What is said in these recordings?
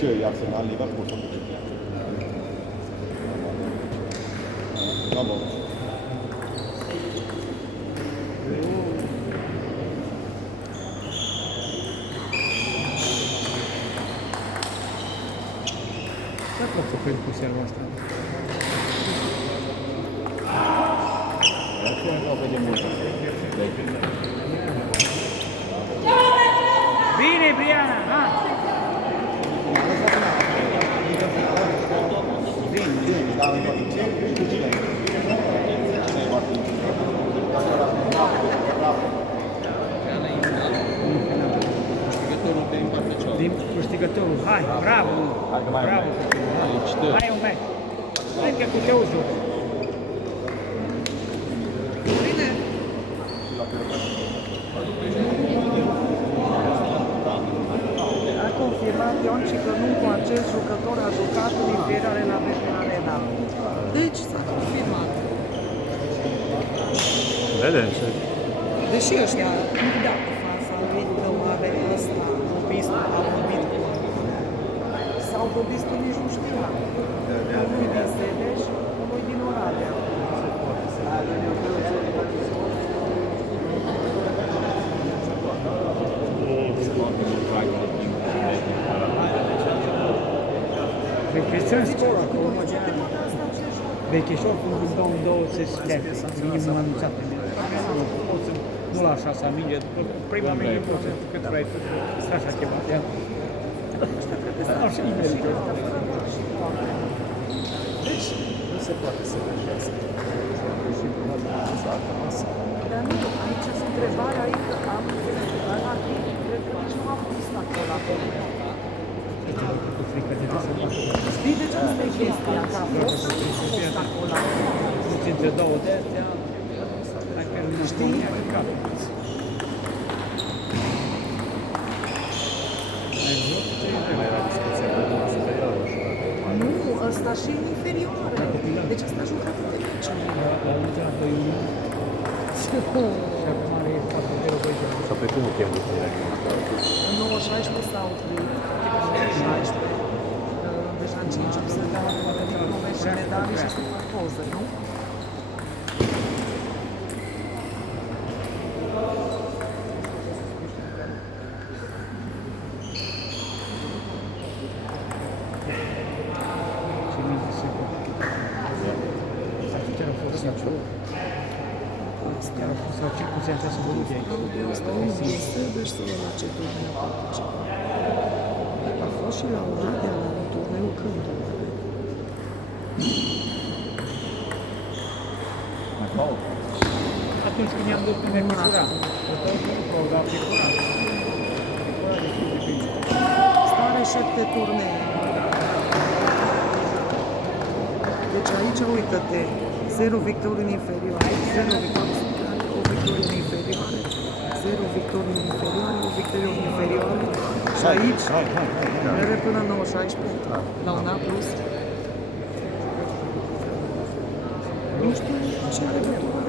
Ce Arsenal, Liverpool sau Bravo. Ce pot să prind cu serul ăsta? Bine, Briana! Ha! Din câștigătorul. Hai, bravo! Bravo! Hai un meci! Hai că cu ce uzu! A confirmat Ionci că nu cu acest jucător a jucat în inferiore la Berlin Arena. Deci s-a confirmat. Vedem. Deși ăștia nu dau pe fața lui că oare ăsta, Bobistul, a vorbit cu sau Bobistul nici nu știa. Unul din Sebeș, unul din Oradea. Cristian scor acolo. Vechișor până în 2020 minimum anunțat. Nu la 6 minge, prima minge poți să cât vrei, așa ceva. Au și nivel. Deci, nu se poate să greșească. Și probabil că s-a acasă. dar nu, aici este întrebarea aici, că am la tine, cred că nici nu a fost acolo acolo. Știi de ce asta e chestia? Că a fost sau nu a fost acolo? Între două de astea, dacă nu știi, Nu, ăsta și în inferioare. Deci ăsta a jucat în meciuri. la ultima 2-1, și acum are 4-0-2-0. Sau pe cum o chemă? În 9-16 s-a oprit. 9-16. Deja încep să dea nume și medalii și să fac poze, nu? Chiar a fost la circunstanța să vă aici. Asta nu este, deci să la ce turneu participa. A fost și la Oradea, la un turneu când? Atunci când i-am dus pe Mercura, proba Mercura. Stare 7 turnee. Deci aici, uită-te, 0 victorii în inferioare, 0 victorii superioare, o victorie în inferioare, 0 victorii în inferioare, o victorie în inferioare. Și aici, merge până 9-16, la un A+. Nu știu ce are legătură.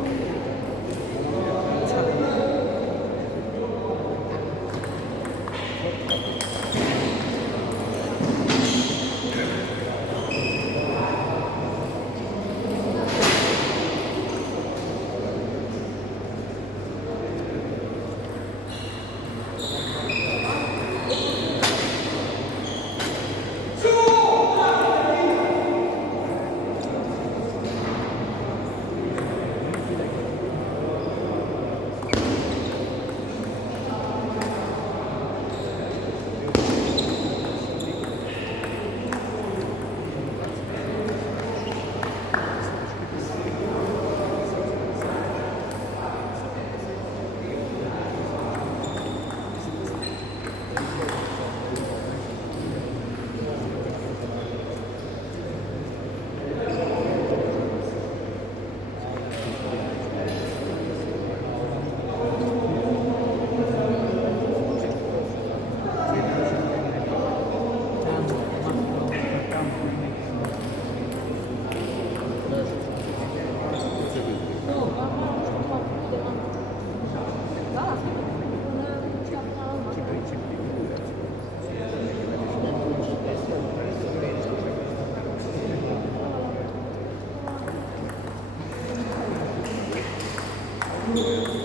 Grazie.